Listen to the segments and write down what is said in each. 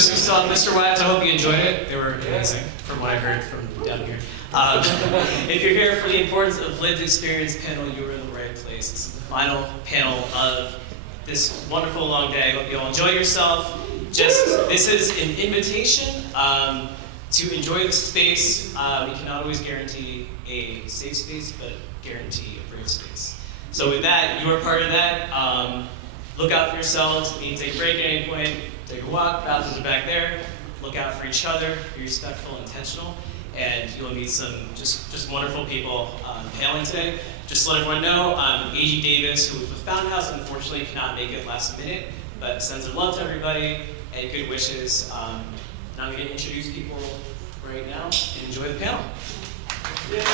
those who saw Mr. Wives, I hope you enjoyed it. They were amazing, from what I heard from down here. If you're here for the importance of lived experience panel, you are in the right place. This is the final panel of this wonderful long day. I hope you all enjoy yourself. This is an invitation to enjoy the space. We cannot always guarantee a safe space, but guarantee a brave space. So with that, you are part of that. Look out for yourselves. You need to take a break at any point. Take a walk. Bathrooms are back there. Look out for each other. Be respectful, intentional, and you'll meet some just wonderful people paneling today. Just to let everyone know, A.G. Davis, who was with Fountain House, unfortunately cannot make it last minute, but sends her love to everybody and good wishes. Now I'm going to introduce people right now and enjoy the panel. Yay.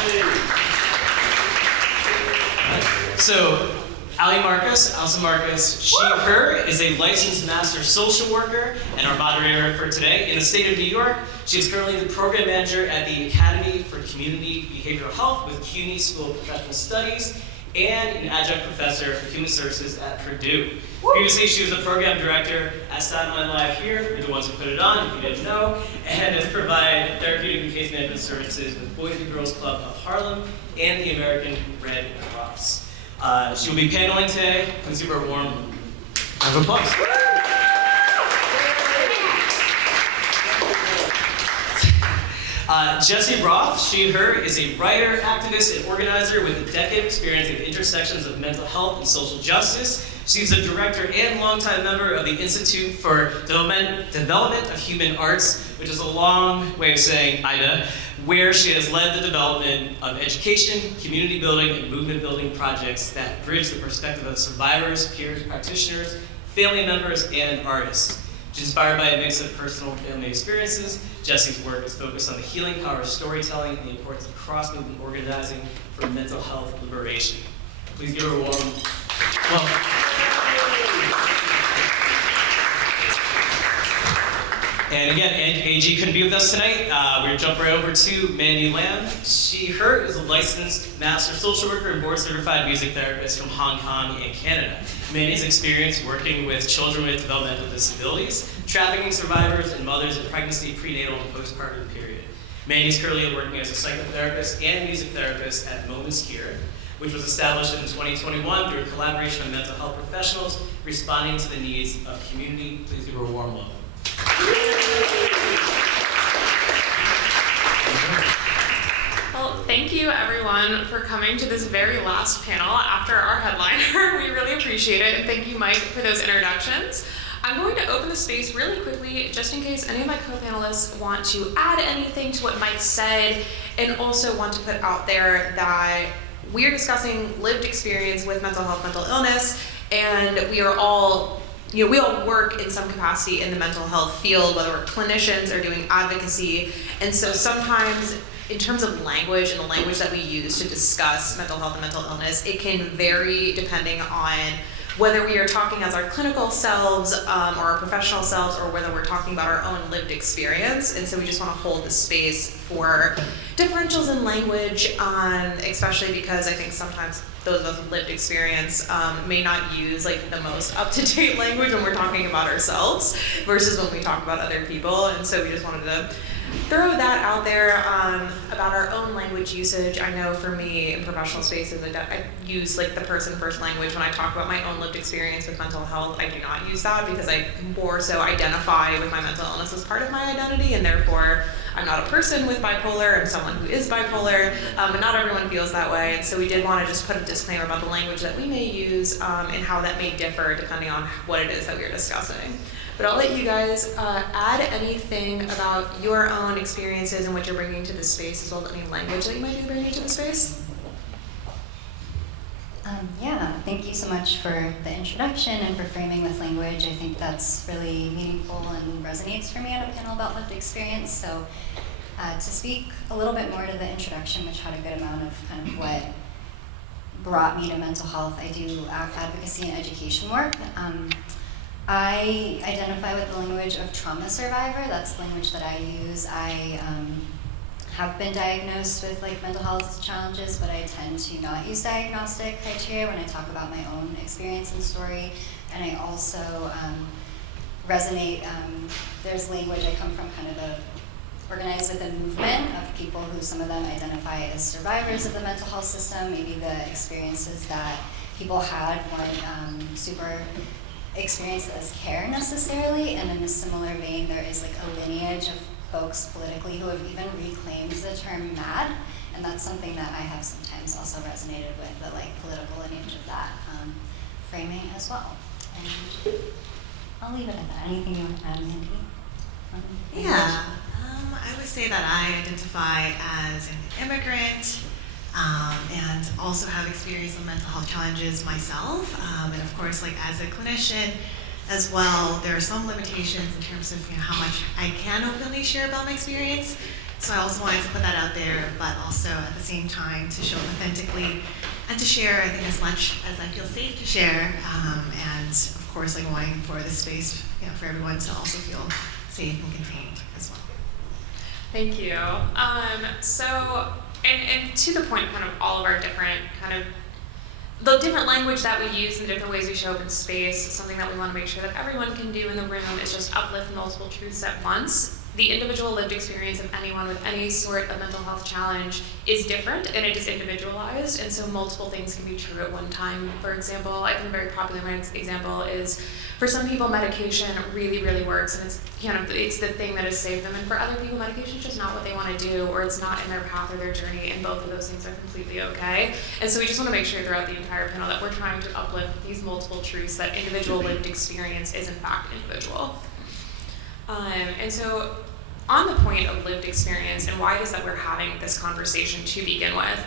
So, Alison Marcus, she, her, is a licensed master social worker and our moderator for today. In the state of New York, she is currently the program manager at the Academy for Community Behavioral Health with CUNY School of Professional Studies and an adjunct professor for human services at Purdue. Previously, she was a program director at Staten Island Live here, you're the ones who put it on, if you didn't know, and has provided therapeutic and case management services with Boys and Girls Club of Harlem and the American Red Cross. She will be paneling today. Please give her a warm round of applause. Jessie Roth, she, her, is a writer, activist, and organizer with a decade of experience at the intersections of mental health and social justice. She's a director and longtime member of the Institute for Development of Human Arts, which is a long way of saying IDHA, where she has led the development of education, community building, and movement building projects that bridge the perspective of survivors, peers, practitioners, family members, and artists. She's inspired by a mix of personal and family experiences. Jessie's work is focused on the healing power of storytelling and the importance of cross-movement organizing for mental health liberation. Please give her a warm welcome. And again, AG couldn't be with us tonight. We're gonna jump right over to Mandy Lam. She, her, is a licensed master social worker and board certified music therapist from Hong Kong and Canada. Mandy's experience working with children with developmental disabilities, trafficking survivors, and mothers in pregnancy, prenatal, and postpartum period. Mandy's currently working as a psychotherapist and music therapist at Moments Here, which was established in 2021 through a collaboration of mental health professionals responding to the needs of community. Please give her a warm welcome. Well, thank you everyone for coming to this very last panel after our headliner. We really appreciate it, and thank you, Mike, for those introductions. I'm going to open the space really quickly, just in case any of my co-panelists want to add anything to what Mike said, and also want to put out there that we're discussing lived experience with mental health, mental illness, and we are all, we all work in some capacity in the mental health field, whether we're clinicians or doing advocacy, and so sometimes in terms of language and the language that we use to discuss mental health and mental illness, it can vary depending on whether we are talking as our clinical selves or our professional selves, or whether we're talking about our own lived experience. And so we just want to hold the space for differentials in language, especially because I think sometimes those of us with lived experience may not use like the most up-to-date language when we're talking about ourselves versus when we talk about other people. And so we just wanted to throw that out there about our own language usage. I know for me in professional spaces, I use like the person first language when I talk about my own lived experience with mental health. I do not use that because I more so identify with my mental illness as part of my identity, and therefore I'm not a person with bipolar, I'm someone who is bipolar, and not everyone feels that way. And so we did want to just put a disclaimer about the language that we may use and how that may differ depending on what it is that we are discussing. But I'll let you guys add anything about your own experiences and what you're bringing to the space, as well as any language that you might be bringing to the space. Yeah, thank you so much for the introduction and for framing with language. I think that's really meaningful and resonates for me on a panel about lived experience. So to speak a little bit more to the introduction, which had a good amount of kind of what brought me to mental health, I do advocacy and education work. I identify with the language of trauma survivor. That's the language that I use. I have been diagnosed with like mental health challenges, but I tend to not use diagnostic criteria when I talk about my own experience and story. And I also resonate. There's language, I come from kind of a organized with a movement of people who some of them identify as survivors of the mental health system. Maybe the experiences that people had weren't super experienced as care necessarily, and in a similar vein there is like a lineage of folks politically who have even reclaimed the term MAD, and that's something that I have sometimes also resonated with, the like political lineage of that framing as well. And I'll leave it at that. Anything you want to add, Mandy? Yeah, I would say that I identify as an immigrant and also have experience in mental health challenges myself. And of course, like as a clinician as well, there are some limitations in terms of how much I can openly share about my experience. So I also wanted to put that out there, but also at the same time to show authentically and to share, I think, as much as I feel safe to share. And of course, like wanting for the space for everyone to also feel safe and contained as well. Thank you. So, and to the point, kind of all of our different kind of the different language that we use and the different ways we show up in space, something that we want to make sure that everyone can do in the room is just uplift multiple truths at once. The individual lived experience of anyone with any sort of mental health challenge is different and it is individualized, and so multiple things can be true at one time. For example, I think a very popular example is for some people medication really, really works, and it's the thing that has saved them, and for other people medication is just not what they want to do, or it's not in their path or their journey, and both of those things are completely okay. And so we just want to make sure throughout the entire panel that we're trying to uplift these multiple truths that individual lived experience is in fact individual. And so on the point of lived experience and why it is that we're having this conversation to begin with,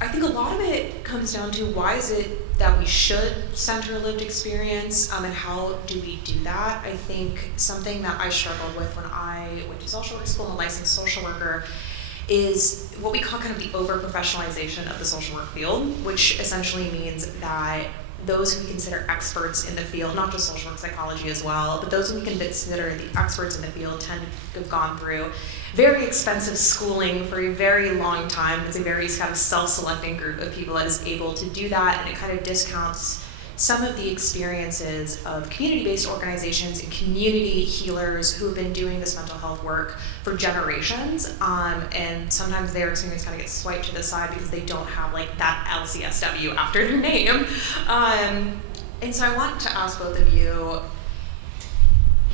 I think a lot of it comes down to why is it that we should center lived experience, and how do we do that? I think something that I struggled with when I went to social work school and a licensed social worker is what we call kind of the over-professionalization of the social work field, which essentially means that those who we consider experts in the field, not just social work psychology as well, but those who we consider the experts in the field tend to have gone through very expensive schooling for a very long time. It's a very kind of self-selecting group of people that is able to do that, and it kind of discounts some of the experiences of community-based organizations and community healers who have been doing this mental health work for generations, and sometimes their experience kind of gets swiped to the side because they don't have like that LCSW after their name. And so I want to ask both of you,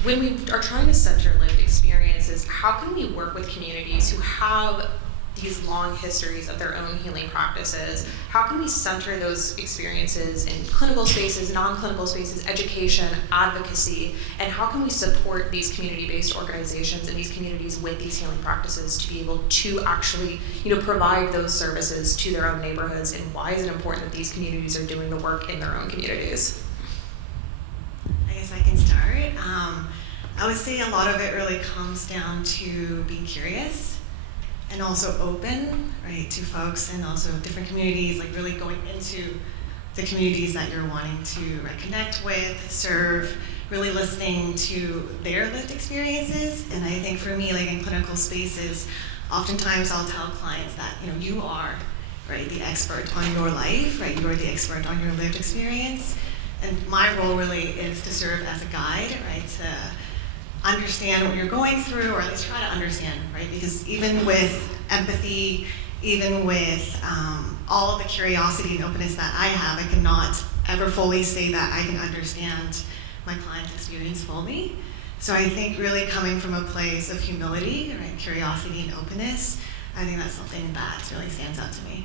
when we are trying to center lived experiences, how can we work with communities who have these long histories of their own healing practices? How can we center those experiences in clinical spaces, non-clinical spaces, education, advocacy, and how can we support these community-based organizations and these communities with these healing practices to be able to actually, provide those services to their own neighborhoods, and why is it important that these communities are doing the work in their own communities? I guess I can start. I would say a lot of it really comes down to being curious and also open, right, to folks and also different communities, like really going into the communities that you're wanting to connect with, serve, really listening to their lived experiences. And I think for me, like in clinical spaces, oftentimes I'll tell clients that, you are, right, the expert on your life, right, you're the expert on your lived experience. And my role really is to serve as a guide, right, to understand what you're going through, or at least try to understand, right? Because even with empathy, even with all of the curiosity and openness that I have, I cannot ever fully say that I can understand my client's experience fully. So I think really coming from a place of humility, right, curiosity and openness, I think that's something that really stands out to me.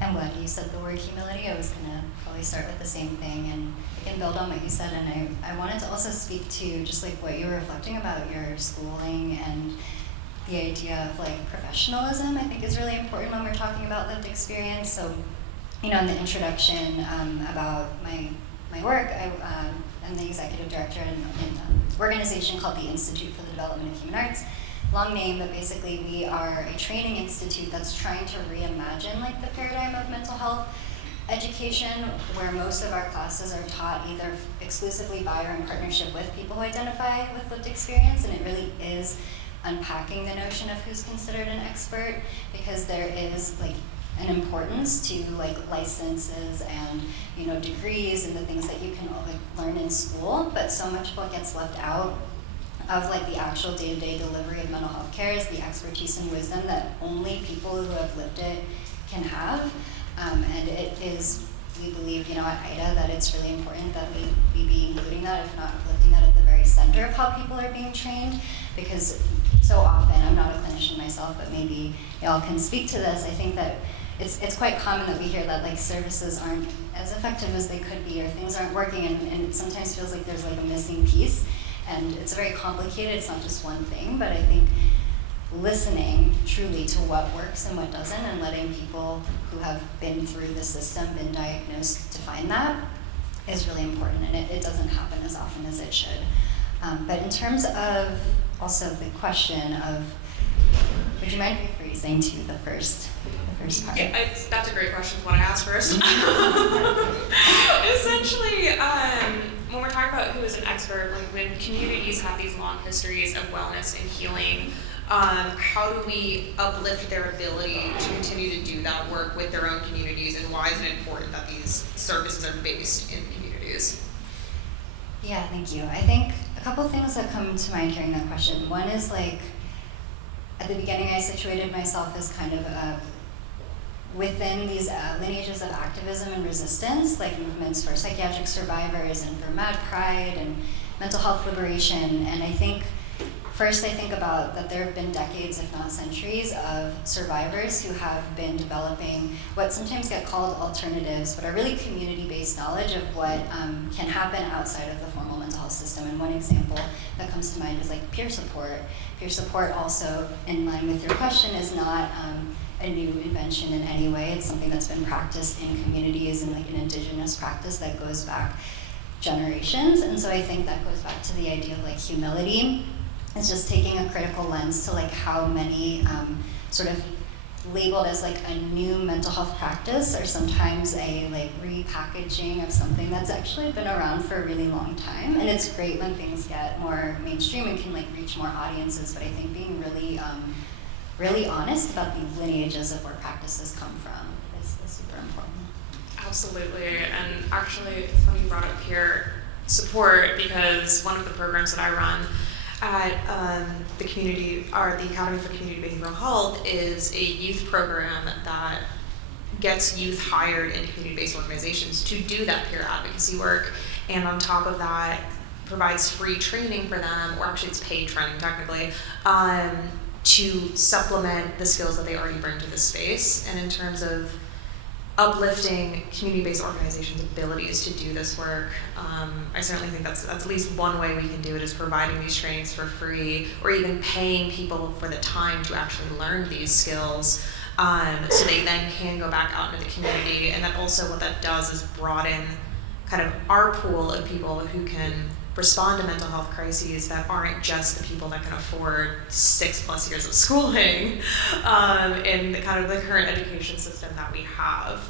I'm glad you said the word humility. I was going to probably start with the same thing, and I can build on what you said, and I wanted to also speak to just like what you were reflecting about your schooling and the idea of like professionalism, I think is really important when we're talking about lived experience. So, in the introduction about my work, I'm the executive director in an organization called the Institute for the Development of Human Arts. Long name, but basically we are a training institute that's trying to reimagine like the paradigm of mental health education, where most of our classes are taught either exclusively by or in partnership with people who identify with lived experience, and it really is unpacking the notion of who's considered an expert, because there is like, an importance to like licenses and degrees and the things that you can like learn in school, but so much of what gets left out of like the actual day-to-day delivery of mental health care is the expertise and wisdom that only people who have lived it can have. And it is, we believe, at IDHA, that it's really important that we be including that, if not lifting that at the very center of how people are being trained, because so often, I'm not a clinician myself, but maybe y'all can speak to this, I think that it's quite common that we hear that like services aren't as effective as they could be, or things aren't working, and it sometimes feels like there's like a missing piece, and it's very complicated, it's not just one thing, but I think listening truly to what works and what doesn't, and letting people who have been through the system, been diagnosed, define that is really important, and it doesn't happen as often as it should. But in terms of also the question of, would you mind rephrasing to the first part? Yeah, that's a great question. What I asked first. Essentially, when we're talking about who is an expert, when communities have these long histories of wellness and healing, how do we uplift their ability to continue to do that work with their own communities, and why is it important that these services are based in communities? Yeah, thank you. I think a couple things that come to mind hearing that question. One is like, at the beginning I situated myself as kind of within these lineages of activism and resistance, like movements for psychiatric survivors and for Mad Pride and mental health liberation. And I think about that there have been decades, if not centuries, of survivors who have been developing what sometimes get called alternatives, but are really community-based knowledge of what can happen outside of the formal mental health system. And one example that comes to mind is like peer support. Peer support also, in line with your question, is not a new invention in any way. It's something that's been practiced in communities and like an indigenous practice that goes back generations. And so I think that goes back to the idea of like humility. It's just taking a critical lens to like how many sort of labeled as like a new mental health practice are sometimes a like repackaging of something that's actually been around for a really long time. And it's great when things get more mainstream and can like reach more audiences, but I think being really really honest about the lineages of where practices come from is super important. Absolutely, and actually it's funny you brought up peer support, because one of the programs that I run at the community, or the Academy for Community Behavioral Health, is a youth program that gets youth hired into community-based organizations to do that peer advocacy work, and on top of that provides free training for them, or actually it's paid training technically, to supplement the skills that they already bring to the space. And in terms of uplifting community-based organizations' abilities to do this work, I certainly think that's at least one way we can do it, is providing these trainings for free, or even paying people for the time to actually learn these skills, so they then can go back out into the community. And then also what that does is broaden kind of our pool of people who can respond to mental health crises that aren't just the people that can afford 6+ years of schooling in the kind of the current education system that we have.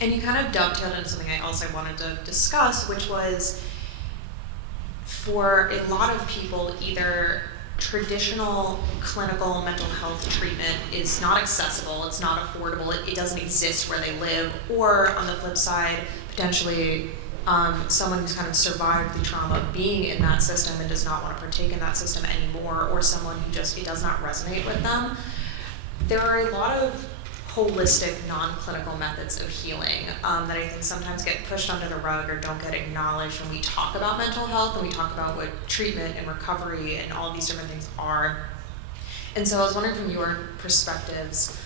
And you kind of dovetailed into something I also wanted to discuss, which was, for a lot of people, either traditional clinical mental health treatment is not accessible, it's not affordable, it doesn't exist where they live, or on the flip side, potentially someone who's kind of survived the trauma of being in that system and does not want to partake in that system anymore, or someone who just, it does not resonate with them. There are a lot of holistic, non-clinical methods of healing that I think sometimes get pushed under the rug or don't get acknowledged when we talk about mental health and we talk about what treatment and recovery and all these different things are. And so I was wondering, from your perspectives,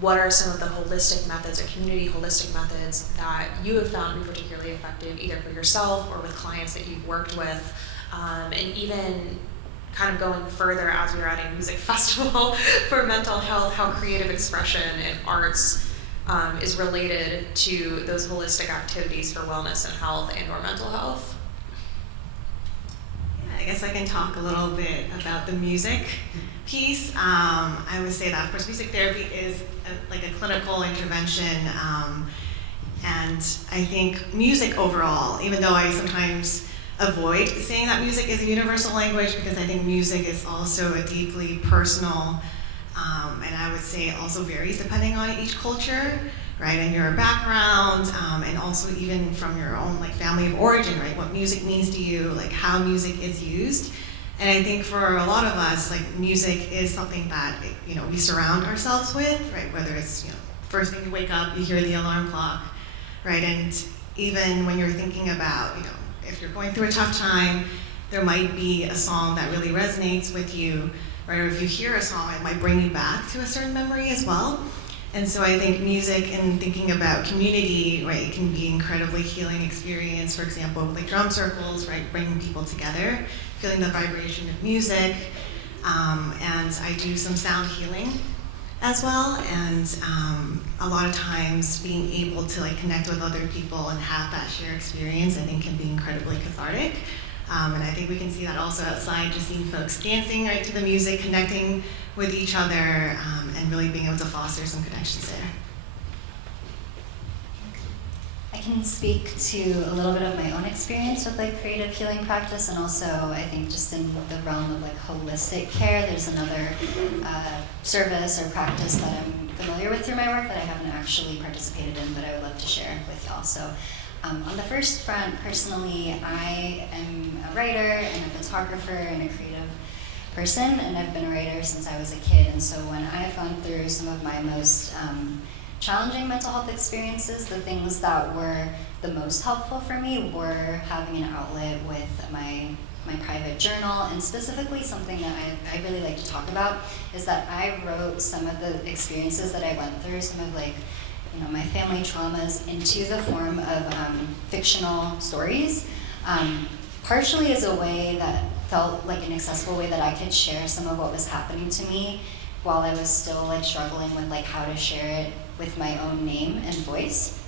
what are some of the holistic methods or community holistic methods that you have found to be particularly effective, either for yourself or with clients that you've worked with, and even kind of going further, as we were at a music festival for mental health, how creative expression and arts is related to those holistic activities for wellness and health and or mental health? I guess I can talk a little bit about the music piece. I would say that, of course, music therapy is like a clinical intervention, and I think music overall, even though I sometimes avoid saying that music is a universal language, because I think music is also a deeply personal and I would say it also varies depending on each culture, right, and your background, and also even from your own like family of origin, right, what music means to you, like how music is used. And I think for a lot of us, like music is something that, you know, we surround ourselves with, right, whether it's, you know, first thing you wake up, you hear the alarm clock, right, and even when you're thinking about, you know, if you're going through a tough time, there might be a song that really resonates with you, right, or if you hear a song, it might bring you back to a certain memory as well. And so I think music and thinking about community, right, can be an incredibly healing experience. For example, like drum circles, right, bringing people together, feeling the vibration of music. And I do some sound healing as well. And a lot of times being able to like connect with other people and have that shared experience, I think can be incredibly cathartic. And I think we can see that also outside, just seeing folks dancing right to the music, connecting with each other, and really being able to foster some connections there. I can speak to a little bit of my own experience with like creative healing practice, and also I think just in the realm of like holistic care, there's another service or practice that I'm familiar with through my work that I haven't actually participated in, but I would love to share with y'all. So on the first front, personally, I am a writer and a photographer and a creative person, and I've been a writer since I was a kid. And so when I've gone through some of my most challenging mental health experiences, the things that were the most helpful for me were having an outlet with my private journal, and specifically something that I really like to talk about is that I wrote some of the experiences that I went through, some of like, you know, my family traumas, into the form of fictional stories, partially as a way that felt like an accessible way that I could share some of what was happening to me while I was still like struggling with like how to share it with my own name and voice.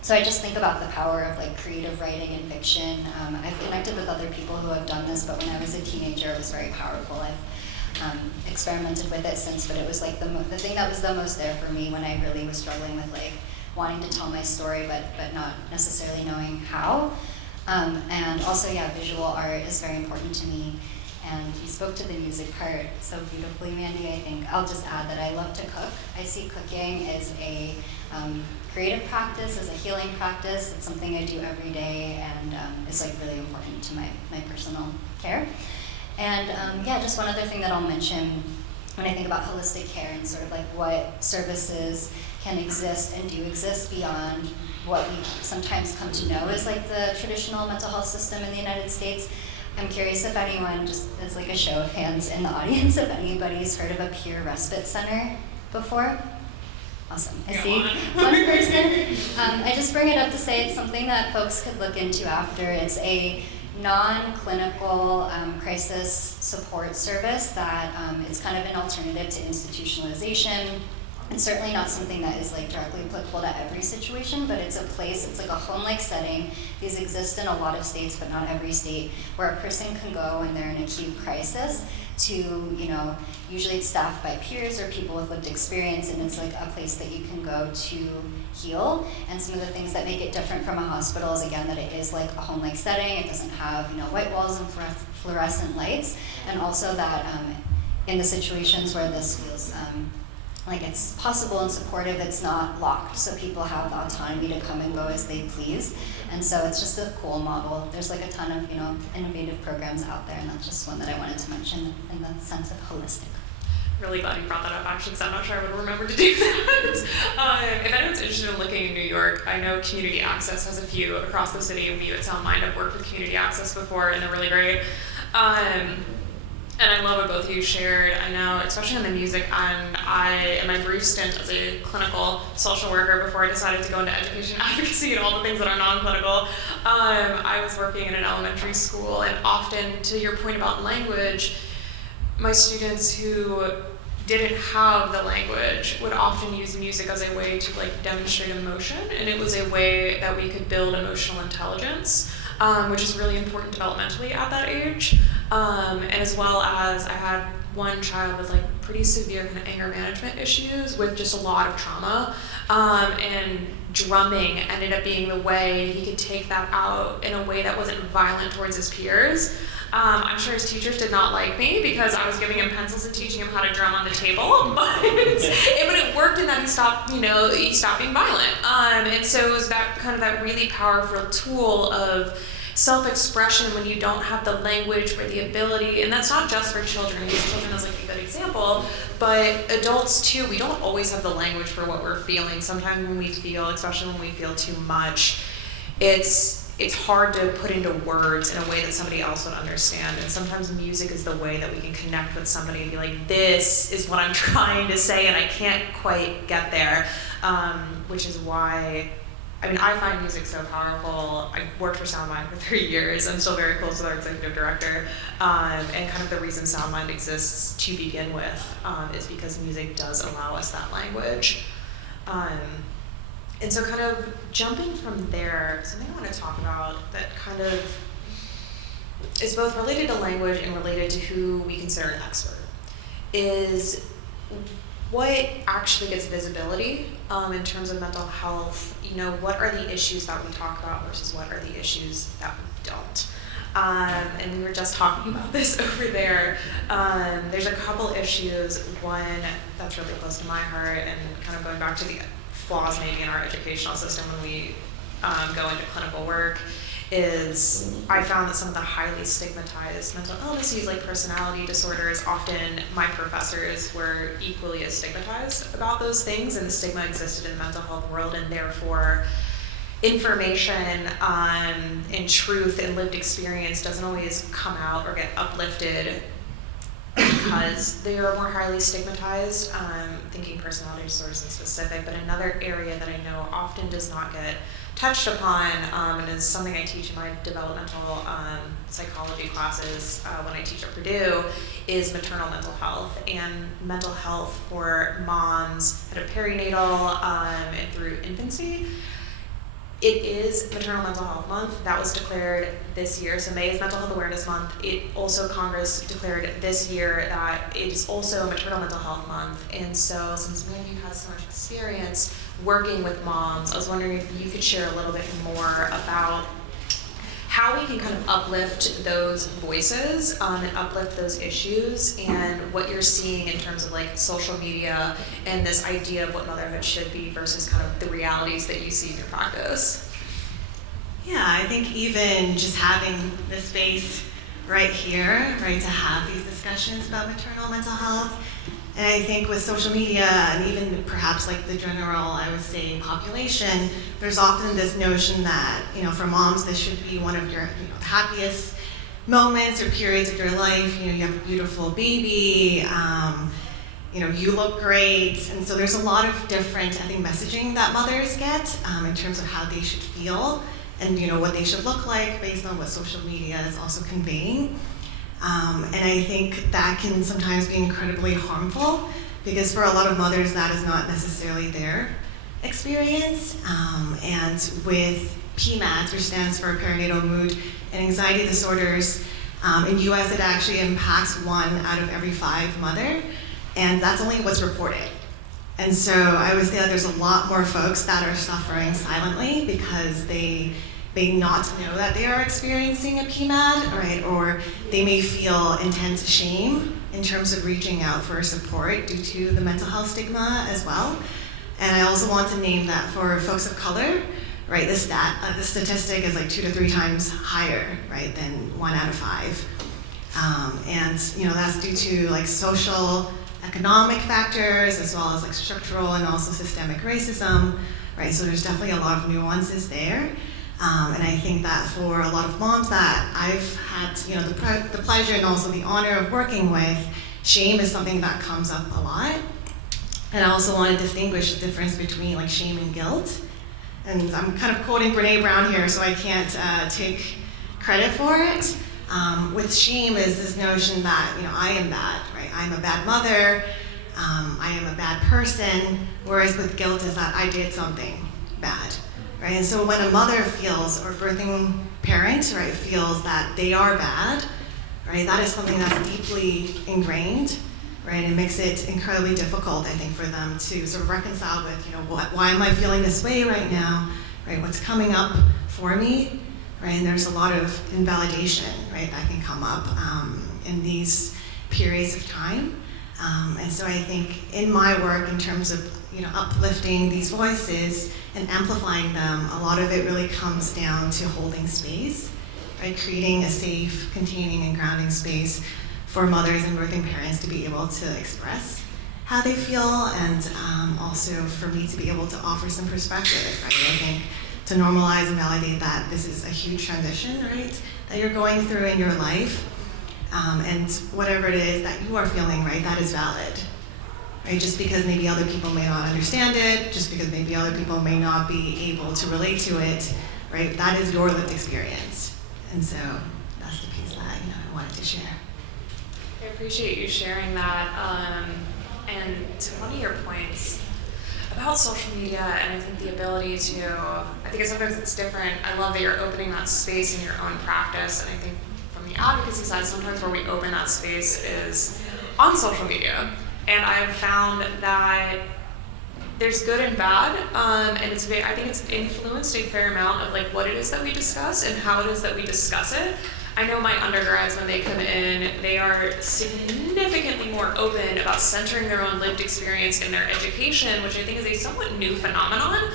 So I just think about the power of like creative writing and fiction. I've connected with other people who have done this, but when I was a teenager, it was very powerful. I've experimented with it since, but it was like the thing that was the most there for me when I really was struggling with like wanting to tell my story, but not necessarily knowing how. And also, yeah, visual art is very important to me. And you spoke to the music part so beautifully, Mandy. I think I'll just add that I love to cook. I see cooking as a creative practice, as a healing practice. It's something I do every day, and it's like really important to my personal care. And yeah, just one other thing that I'll mention when I think about holistic care and sort of like what services can exist and do exist beyond what we sometimes come to know as like the traditional mental health system in the United States. I'm curious if anyone, just as like a show of hands in the audience, if anybody's heard of a peer respite center before. Awesome. I see one person. I just bring it up to say it's something that folks could look into after. It's a non-clinical crisis support service that it's kind of an alternative to institutionalization. And certainly not something that is like directly applicable to every situation, but it's a place, it's like a home-like setting. These exist in a lot of states, but not every state, where a person can go when they're in acute crisis to, you know, usually it's staffed by peers or people with lived experience, and it's like a place that you can go to heal. And some of the things that make it different from a hospital is, again, that it is like a home-like setting. It doesn't have, you know, white walls and fluorescent lights, and also that in the situations where this feels like it's possible and supportive, it's not locked, so people have the autonomy to come and go as they please. And so it's just a cool model. There's like a ton of, you know, innovative programs out there, and that's just one that I wanted to mention in the sense of holistic. Really glad you brought that up, actually, because I'm not sure I would remember to do that. If anyone's interested in looking in New York, I know Community Access has a few across the city. We at Sound Mind have worked with Community Access before, and they're really great. And I love what both of you shared. I know, especially on the music end, in my brief stint as a clinical social worker before I decided to go into education advocacy and all the things that are non-clinical, I was working in an elementary school, and often, to your point about language, my students who didn't have the language would often use music as a way to like demonstrate emotion, and it was a way that we could build emotional intelligence, which is really important developmentally at that age. And as well as I had one child with like pretty severe kind of anger management issues with just a lot of trauma, and drumming ended up being the way he could take that out in a way that wasn't violent towards his peers. I'm sure his teachers did not like me because I was giving him pencils and teaching him how to drum on the table, but it worked in that he stopped being violent. And so it was that really powerful tool of self-expression when you don't have the language or the ability, and that's not just for children. I use children as like a good example, but adults too, we don't always have the language for what we're feeling. Sometimes when we feel, especially when we feel too much, it's hard to put into words in a way that somebody else would understand. And sometimes music is the way that we can connect with somebody and be like, this is what I'm trying to say and I can't quite get there, which is why I find music so powerful. I worked for SoundMind for 3 years. I'm still very close with our executive director. And kind of the reason SoundMind exists to begin with is because music does allow us that language. And so kind of jumping from there, something I want to talk about that kind of is both related to language and related to who we consider an expert is what actually gets visibility in terms of mental health. What are the issues that we talk about versus what are the issues that we don't? And we were just talking about this over there. There's a couple issues. One that's really close to my heart and kind of going back to the flaws maybe in our educational system when we go into clinical work is I found that some of the highly stigmatized mental illnesses like personality disorders, often my professors were equally as stigmatized about those things, and the stigma existed in the mental health world, and therefore information and truth and lived experience doesn't always come out or get uplifted because they are more highly stigmatized, thinking personality disorders in specific. But another area that I know often does not get touched upon, and is something I teach in my developmental psychology classes when I teach at Purdue, is maternal mental health and mental health for moms that are perinatal and through infancy. It is Maternal Mental Health Month. That was declared this year. So May is Mental Health Awareness Month. Congress declared this year that it is also Maternal Mental Health Month. And so since Mandy has so much experience working with moms, I was wondering if you could share a little bit more about how we can kind of uplift those voices and uplift those issues, and what you're seeing in terms of like social media and this idea of what motherhood should be versus kind of the realities that you see in your practice. Yeah, I think even just having the space right here, right, to have these discussions about maternal mental health. And I think with social media and even perhaps like the general, I would say, population, there's often this notion that, for moms, this should be one of your happiest moments or periods of your life. You have a beautiful baby, you look great. And so there's a lot of different, I think, messaging that mothers get in terms of how they should feel and, what they should look like based on what social media is also conveying. And I think that can sometimes be incredibly harmful because for a lot of mothers that is not necessarily their experience. And with PMADS, which stands for perinatal mood and anxiety disorders, in US it actually impacts 1 out of every 5 mother, and that's only what's reported. And so I would say that there's a lot more folks that are suffering silently because they may not know that they are experiencing a PMAD, right? Or they may feel intense shame in terms of reaching out for support due to the mental health stigma as well. And I also want to name that for folks of color, right? The statistic is like 2 to 3 times higher, right, than 1 out of 5. And that's due to like social, economic factors as well as like structural and also systemic racism, right? So there's definitely a lot of nuances there. And I think that for a lot of moms that I've had, the pleasure and also the honor of working with, shame is something that comes up a lot. And I also want to distinguish the difference between like shame and guilt. And I'm kind of quoting Brene Brown here, so I can't take credit for it. With shame is this notion that, I am bad, right? I'm a bad mother, I am a bad person, whereas with guilt is that I did something bad. Right? And so when a mother feels, or birthing parent, right, feels that they are bad, right, that is something that's deeply ingrained, right, and makes it incredibly difficult, I think, for them to sort of reconcile with, why am I feeling this way right now, right, what's coming up for me, right? And there's a lot of invalidation, right, that can come up in these periods of time. And so I think in my work, in terms of uplifting these voices and amplifying them, a lot of it really comes down to holding space, right? Creating a safe, containing, and grounding space for mothers and birthing parents to be able to express how they feel, and also for me to be able to offer some perspective, right? I think to normalize and validate that this is a huge transition, right, that you're going through in your life, and whatever it is that you are feeling, right, that is valid, right? Just because maybe other people may not understand it, just because maybe other people may not be able to relate to it, right, that is your lived experience. And so that's the piece that I wanted to share. I appreciate you sharing that. And to one of your points about social media, and I think the ability to, I think sometimes it's different. I love that you're opening that space in your own practice, and I think from the advocacy side, sometimes where we open that space is on social media. And I have found that there's good and bad, and I think it's influenced a fair amount of like what it is that we discuss and how it is that we discuss it. I know my undergrads, when they come in, they are significantly more open about centering their own lived experience in their education, which I think is a somewhat new phenomenon,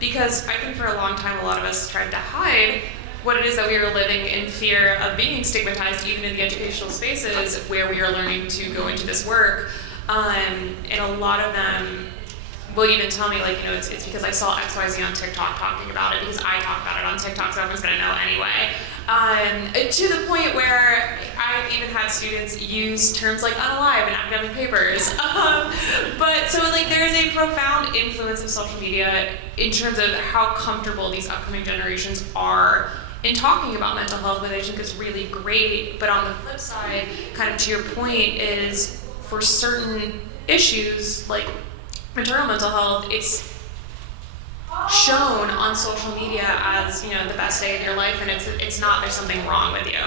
because I think for a long time a lot of us tried to hide what it is that we are living in fear of being stigmatized, even in the educational spaces where we are learning to go into this work. And a lot of them will even tell me, like, it's because I saw XYZ on TikTok talking about it, because I talk about it on TikTok, so everyone's gonna know anyway. To the point where I've even had students use terms like unalive in academic papers. But so like there is a profound influence of social media in terms of how comfortable these upcoming generations are in talking about mental health, which I think is really great. But on the flip side, kind of to your point, is for certain issues like maternal mental health, it's shown on social media as the best day of your life, and it's not. There's something wrong with you,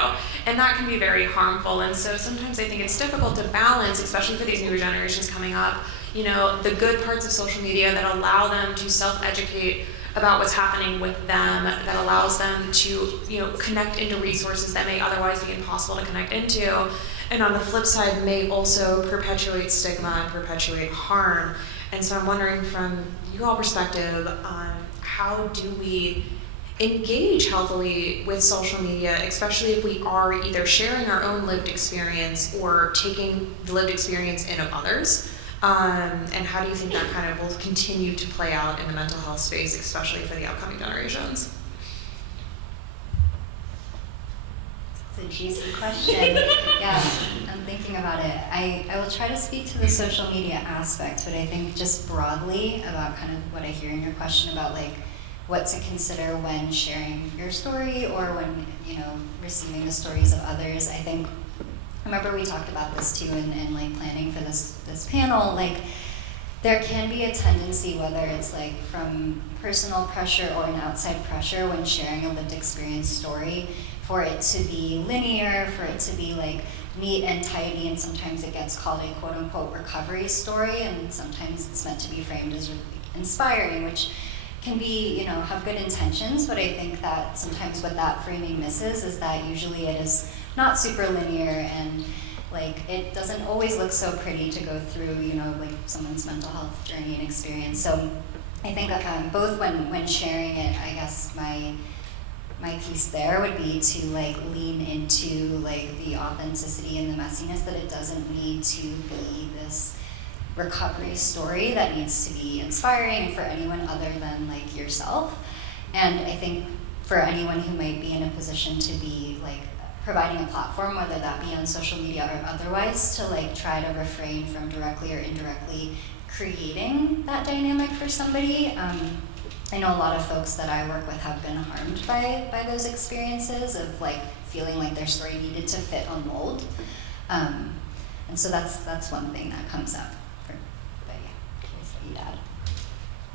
and that can be very harmful. And so sometimes I think it's difficult to balance, especially for these newer generations coming up, the good parts of social media that allow them to self-educate about what's happening with them, that allows them to connect into resources that may otherwise be impossible to connect into, and on the flip side may also perpetuate stigma and perpetuate harm. And so I'm wondering, from your all perspective, how do we engage healthily with social media, especially if we are either sharing our own lived experience or taking the lived experience in of others? And how do you think that kind of will continue to play out in the mental health space, especially for the upcoming generations? It's a juicy question. Yeah, I'm thinking about it. I will try to speak to the social media aspect, but I think just broadly about kind of what I hear in your question about like what to consider when sharing your story or when receiving the stories of others. I think I remember we talked about this too in like planning for this panel. Like there can be a tendency, whether it's like from personal pressure or an outside pressure when sharing a lived experience story, for it to be linear, for it to be like neat and tidy, and sometimes it gets called a quote-unquote recovery story, and sometimes it's meant to be framed as inspiring, which can be, have good intentions, but I think that sometimes what that framing misses is that usually it is not super linear, and like it doesn't always look so pretty to go through, like someone's mental health journey and experience. So I think both when sharing it, I guess my piece there would be to like lean into like the authenticity and the messiness, that it doesn't need to be this recovery story that needs to be inspiring for anyone other than like yourself. And I think for anyone who might be in a position to be like providing a platform, whether that be on social media or otherwise, to like try to refrain from directly or indirectly creating that dynamic for somebody. I know a lot of folks that I work with have been harmed by those experiences of like feeling like their story needed to fit a mold. And so that's one thing that comes up. But yeah, curious what you'd add.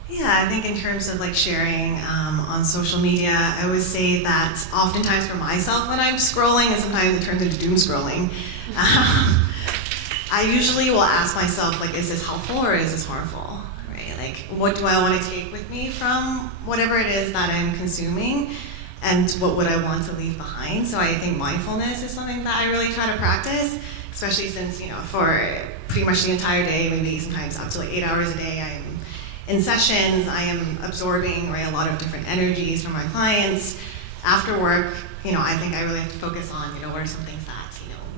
Yeah, I think in terms of like sharing on social media, I would say that oftentimes for myself when I'm scrolling, and sometimes it turns into doom scrolling, I usually will ask myself, like, is this helpful or is this harmful? Right? Like, what do I want to take with me from whatever it is that I'm consuming? and what would I want to leave behind. So I think mindfulness is something that I really try to practice, especially since, for pretty much the entire day, maybe sometimes up to like 8 hours a day, I'm in sessions, I am absorbing, right, a lot of different energies from my clients. After work, I think I really have to focus on, what are some things that,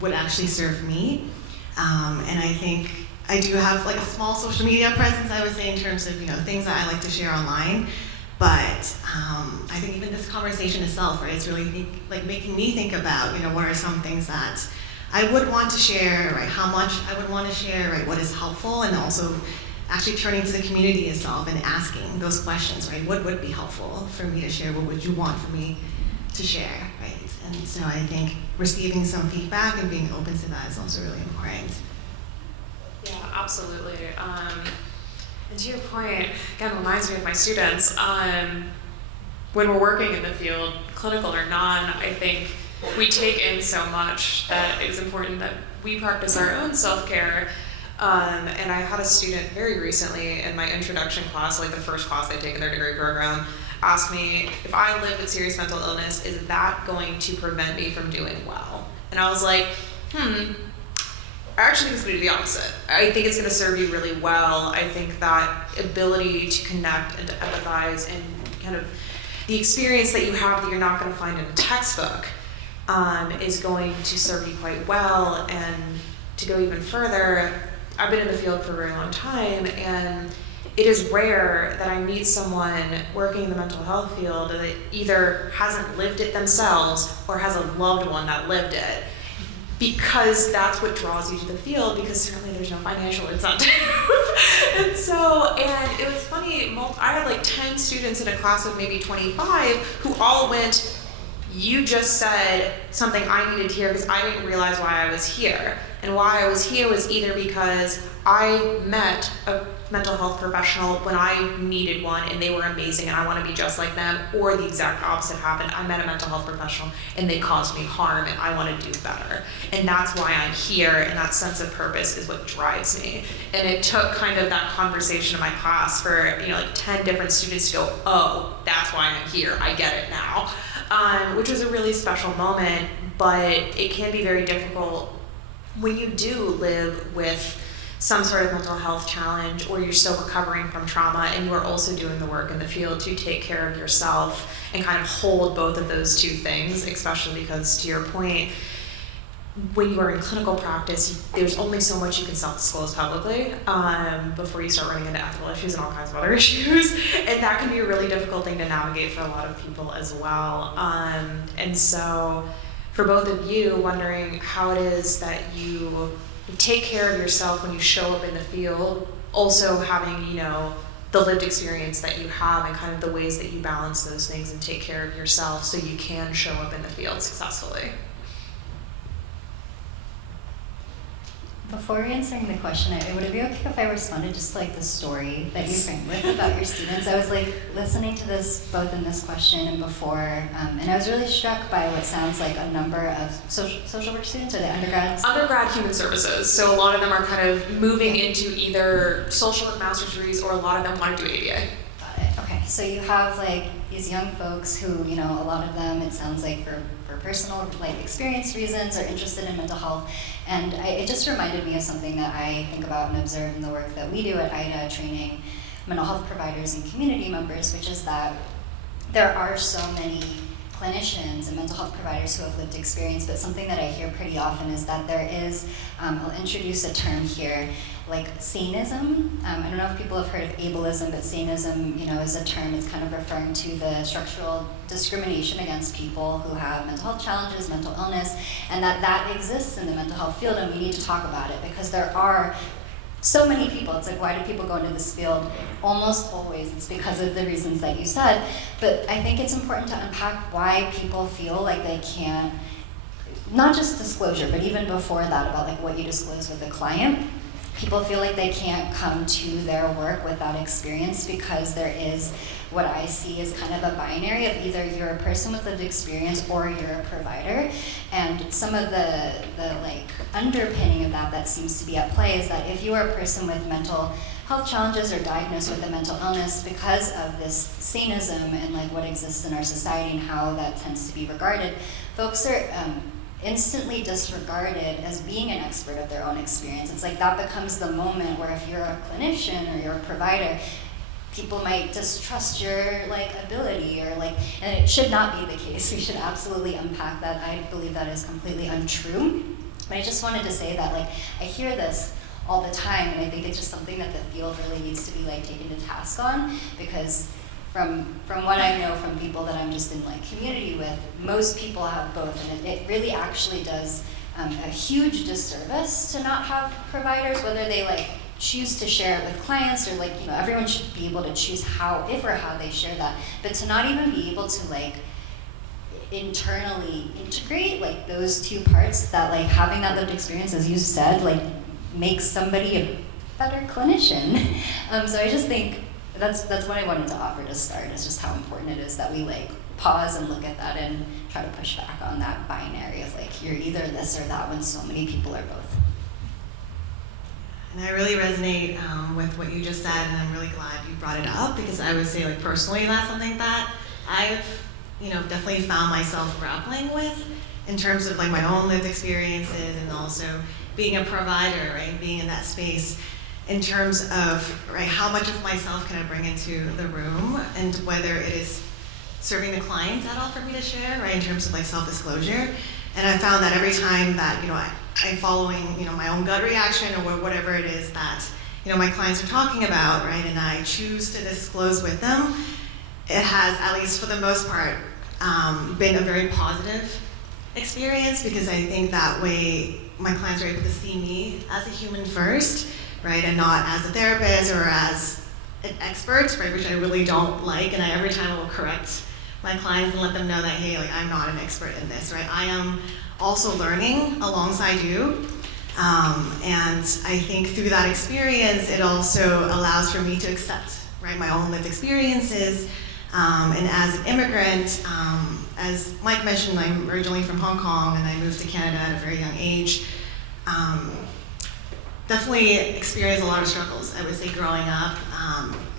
would actually serve me. And I think I do have like a small social media presence, I would say, in terms of, things that I like to share online. But I think even this conversation itself, right, is really making me think about, what are some things that I would want to share, right, how much I would want to share, right, what is helpful, and also actually turning to the community itself and asking those questions, right, what would be helpful for me to share, what would you want for me to share, right? And so I think receiving some feedback and being open to that is also really important. Yeah, absolutely. And to your point, again, reminds me of my students. When we're working in the field, clinical or non, I think we take in so much that it's important that we practice our own self-care. And I had a student very recently in my introduction class, like the first class they take in their degree program, ask me, if I live with serious mental illness, is that going to prevent me from doing well? And I was like, I actually think it's going to do the opposite. I think it's going to serve you really well. I think that ability to connect and to empathize and kind of the experience that you have that you're not going to find in a textbook is going to serve you quite well. And to go even further, I've been in the field for a very long time, and it is rare that I meet someone working in the mental health field that either hasn't lived it themselves or has a loved one that lived it, because that's what draws you to the field, because certainly there's no financial incentive. And it was funny, I had like 10 students in a class of maybe 25 who all went, you just said something I needed to hear because I didn't realize why I was here. And why I was here was either because I met a mental health professional when I needed one and they were amazing and I want to be just like them, or the exact opposite happened. I met a mental health professional and they caused me harm and I want to do better. And that's why I'm here, and that sense of purpose is what drives me. And it took kind of that conversation in my class for 10 different students to go, oh, that's why I'm here, I get it now. Which was a really special moment, but it can be very difficult when you do live with some sort of mental health challenge, or you're still recovering from trauma and you are also doing the work in the field to take care of yourself and kind of hold both of those two things, especially because, to your point, when you are in clinical practice, there's only so much you can self-disclose publicly before you start running into ethical issues and all kinds of other issues. And that can be a really difficult thing to navigate for a lot of people as well. And so for both of you, wondering how it is that you take care of yourself when you show up in the field, also having, the lived experience that you have and kind of the ways that you balance those things and take care of yourself so you can show up in the field successfully. Before answering the question, would it be okay if I responded just to the story that you framed with about your students? I was listening to this both in this question and before, and I was really struck by what sounds like a number of social work students. Are they undergrads? Undergrad human services. So a lot of them are kind of moving into either social work master's degrees, or a lot of them want to do ABA. Got it. Okay, so you have these young folks who, a lot of them, it sounds like for personal experience reasons, are interested in mental health. And it just reminded me of something that I think about and observe in the work that we do at IDHA, training mental health providers and community members, which is that there are so many clinicians and mental health providers who have lived experience, but something that I hear pretty often is that there is, I'll introduce a term here, saneism. I don't know if people have heard of ableism, but saneism, is a term. It's kind of referring to the structural discrimination against people who have mental health challenges, mental illness, and that exists in the mental health field, and we need to talk about it because there are so many people. It's why do people go into this field? Almost always it's because of the reasons that you said, but I think it's important to unpack why people feel like they can't, not just disclosure, but even before that, about what you disclose with the client. People feel like they can't come to their work with that experience because there is what I see as kind of a binary of either you're a person with lived experience or you're a provider. And some of the underpinning of that seems to be at play is that if you are a person with mental health challenges or diagnosed with a mental illness, because of this saneism and like what exists in our society and how that tends to be regarded, folks are instantly disregarded as being an expert of their own experience. It's like that becomes the moment where if you're a clinician or you're a provider, people might distrust your like ability or like, and it should not be the case. We should absolutely unpack that. I believe that is completely untrue. But I just wanted to say that like I hear this all the time, and I think it's just something that the field really needs to be like taken to task on, because from what I know from people that I'm just in like community with, most people have both, and it really actually does a huge disservice to not have providers, whether they like choose to share it with clients or like, you know, everyone should be able to choose how, if or how they share that, but to not even be able to like internally integrate like those two parts, that like having that lived experience, as you said, like makes somebody a better clinician. So I just think that's what I wanted to offer to start, is just how important it is that we like pause and look at that and try to push back on that binary of like you're either this or that, when so many people are both. And I really resonate with what you just said, and I'm really glad you brought it up, because I would say like personally that's something that I've definitely found myself grappling with in terms of like my own lived experiences, and also being a provider, right, being in that space, in terms of right how much of myself can I bring into the room, and whether it is serving the clients at all for me to share, right, in terms of like self-disclosure. And I found that every time that I'm following my own gut reaction or whatever it is that my clients are talking about, right, and I choose to disclose with them, it has, at least for the most part, been a very positive experience, because I think that way my clients are able to see me as a human first, right, and not as a therapist or as an expert, right, which I really don't like. And every time I will correct my clients and let them know that, hey, like I'm not an expert in this, right? I am also learning alongside you. And I think through that experience, it also allows for me to accept, right, my own lived experiences. And as an immigrant, as Mike mentioned, I'm originally from Hong Kong, and I moved to Canada at a very young age. Definitely experienced a lot of struggles, I would say, growing up,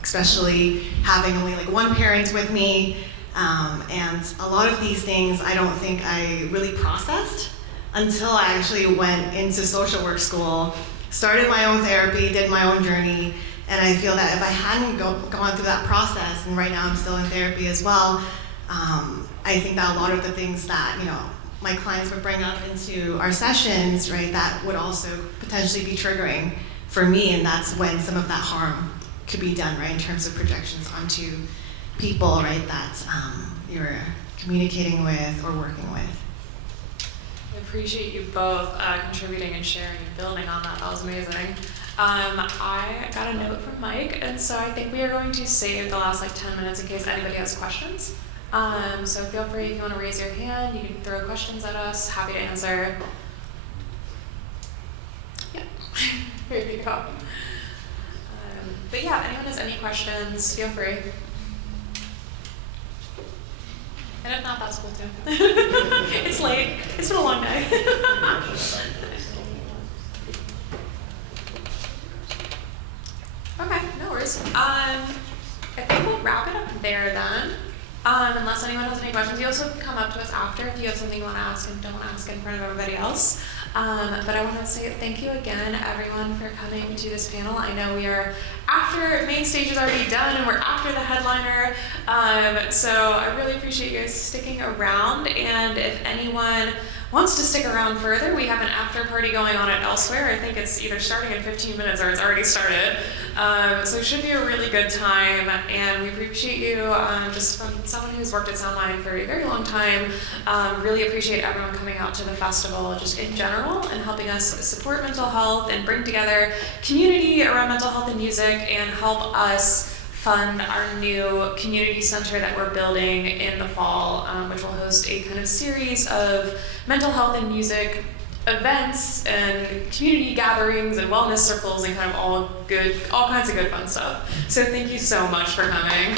especially having only like one parent with me. And a lot of these things I don't think I really processed until I actually went into social work school, started my own therapy, did my own journey. And I feel that if I hadn't gone through that process, and right now I'm still in therapy as well, I think that a lot of the things that my clients would bring up into our sessions, right, that would also potentially be triggering for me, and that's when some of that harm could be done, right, in terms of projections onto people, right, that you're communicating with or working with. I appreciate you both contributing and sharing and building on that. That was amazing. I got a note from Mike, and so I think we are going to save the last like 10 minutes in case anybody has questions. So feel free, if you want to raise your hand, you can throw questions at us. Happy to answer. Yeah, here you go. But yeah, if anyone has any questions, feel free. And if not, that's cool too. It's late. It's been a long day. Okay, no worries. I think we'll wrap it up there then. Unless anyone has any questions. You also come up to us after if you have something you want to ask and don't ask in front of everybody else. But I want to say thank you again, everyone, for coming to this panel. I know we are after main stage is already done and we're after the headliner. So I really appreciate you guys sticking around. And if anyone wants to stick around further, we have an after party going on at Elsewhere. I think it's either starting in 15 minutes or it's already started. So it should be a really good time, and we appreciate you, just from someone who's worked at Soundline for a very long time, really appreciate everyone coming out to the festival just in general and helping us support mental health and bring together community around mental health and music and help us fund our new community center that we're building in the fall, which will host a kind of series of mental health and music events and community gatherings and wellness circles and kind of all kinds of good fun stuff. So thank you so much for coming.